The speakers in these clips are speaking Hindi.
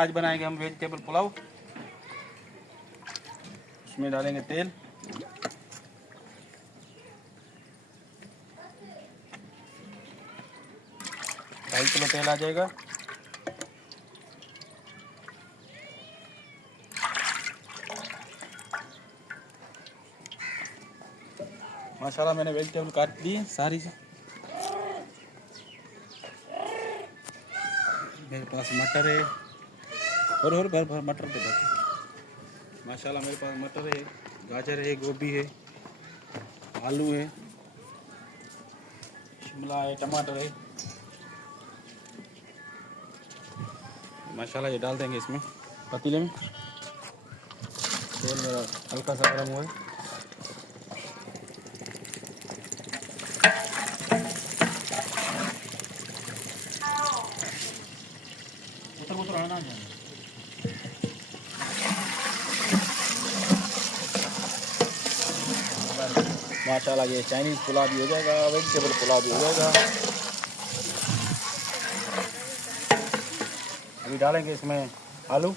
आज बनाएंगे हम वेजिटेबल पुलाव। इसमें डालेंगे तेल, ढाई किलो तेल आ जाएगा। माशाल्लाह मैंने वेजिटेबल काट दी सारी से। मेरे पास मटर है और भर मटर के बाद माशाल्लाह मेरे पास मटर है, गाजर है, गोभी है, आलू है, शिमला है, टमाटर है। माशाल्लाह ये डाल देंगे इसमें पतीले में। तेल मेरा हल्का सा गर्म हुआ है। उतर आना माशाल्लाह ये चाइनीज़ पुलाव भी हो जाएगा, वेजिटेबल पुलाव भी हो जाएगा। अभी डालेंगे इसमें आलू।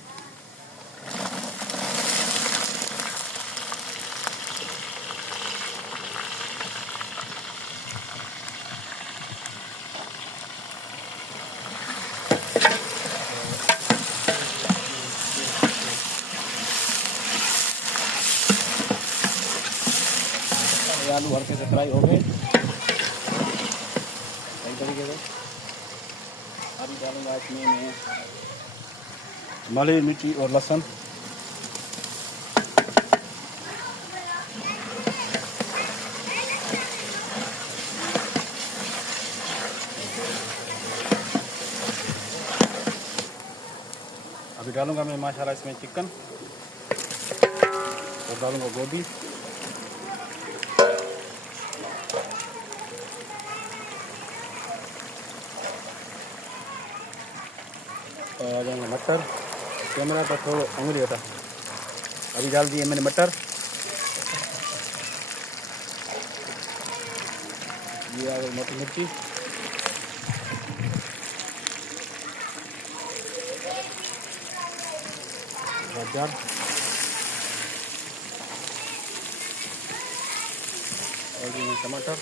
आलू हल्के से फ्राई हो गए सही तरीके से। अभी डालूंगा इसमें मैं मली मिर्ची और लहसुन। अभी डालूंगा मैं माशाल्लाह इसमें चिकन और डालूंगा गोभी। और आ जाएंगे मटर। कैमरा पर थोड़ा उंगली हटा। अभी डाल दिए मैंने मटर। ये आ गई मोटी मिर्ची। गाजर और ये टमाटर।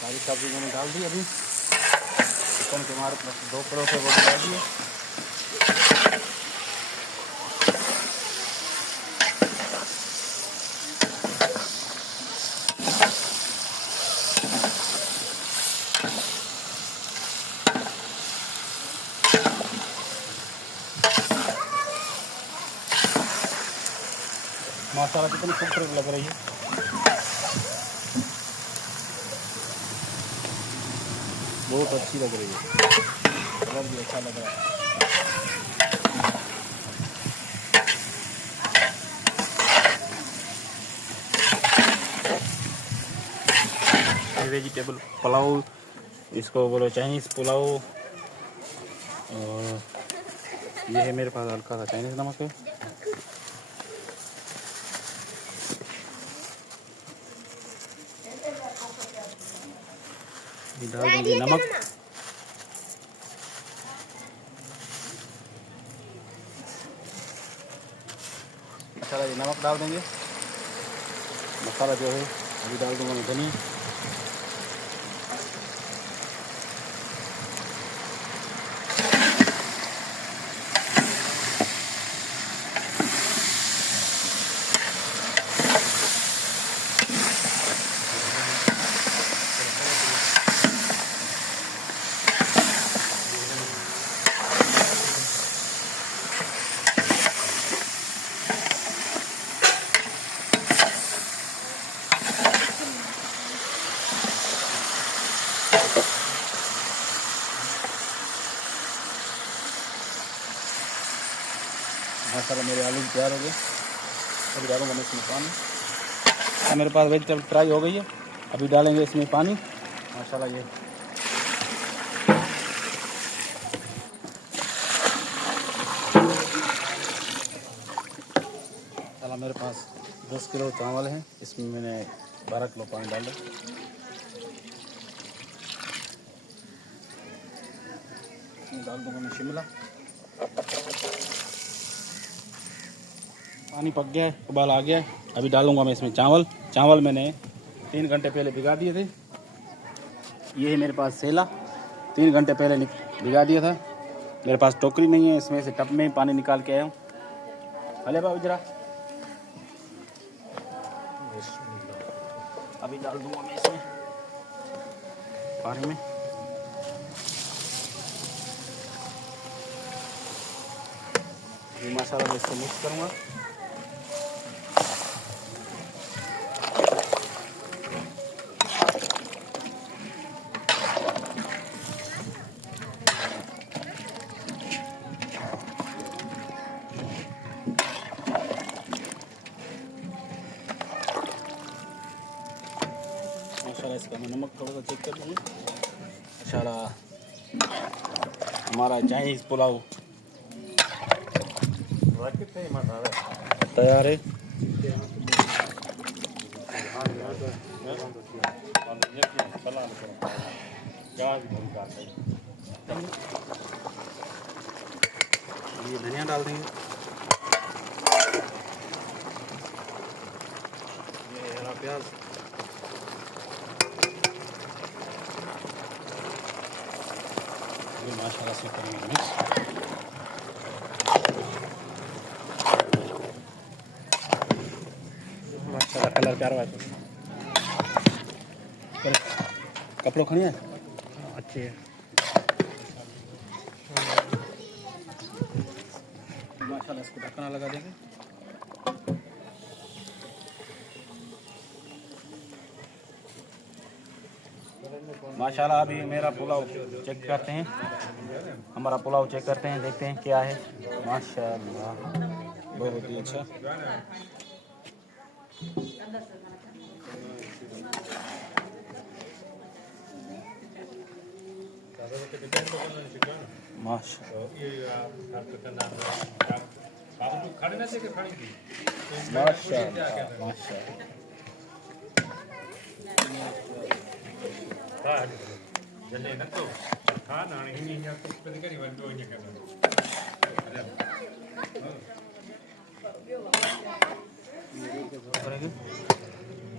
सारी सब्जी मैंने डाल दी। अभी चिकन के हमारे पास 2 किलो से वो डाल दिए। माशाल्लाह कितनी खूबसूरत लग रही है। बहुत अच्छी लग रही है, कलर भी अच्छा लग रहा है। वेजिटेबल पुलाव इसको बोलो, चाइनीज़ पुलाव। और ये है मेरे पास हल्का सा चाइनीज़ नमक है। डाल देंगे नमक। अच्छा ये नमक डाल देंगे। मसाला जो है अभी डाल दूंगा मैं धनिया। माशाल्लाह मेरे आलू तैयार हो गए। अभी डालूंगा मैं इसमें पानी। मेरे पास वेजिटेबल फ्राई हो गई है। अभी डालेंगे इसमें पानी। माशाल्लाह ये माशाल्लाह मेरे पास 10 किलो चावल है। इसमें मैंने 12 किलो पानी डाला। डाल दूंगा मैं शिमला। पानी पक गया है, उबाल आ गया है। अभी डालूंगा मैं इसमें चावल। चावल मैंने 3 घंटे पहले भिगा दिए थे। ये है मेरे पास सेला, 3 घंटे पहले भिगा दिया था। मेरे पास टोकरी नहीं है, इसमें से टब में ही पानी निकाल के आया हूँ। अले बाबू जरा, अभी डाल दूंगा मैं इसमें पानी में। ये मसाला मैं इसको मिक्स करूँगा। माशाल्लाह इसका मैं नमक थोड़ा सा चेक कर लूँगा। माशाल्लाह हमारा चाइनीज़ पुलाव तैयार है। ये धनिया डाल देंगे, ये हरा प्याज, ये माशाल्लाह से करेंगे मिक्स। माशाल्लाह कलर प्यारा है। कपड़ों खड़ी है अच्छी है। माशाल्लाह इसको ढक्कना लगा देंगे। माशाल्लाह अभी मेरा पुलाव चेक करते हैं, हमारा पुलाव चेक करते हैं, देखते हैं क्या है। माशाल्लाह बहुत ही अच्छा।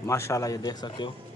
माशाल्लाह ये देख सकते हो।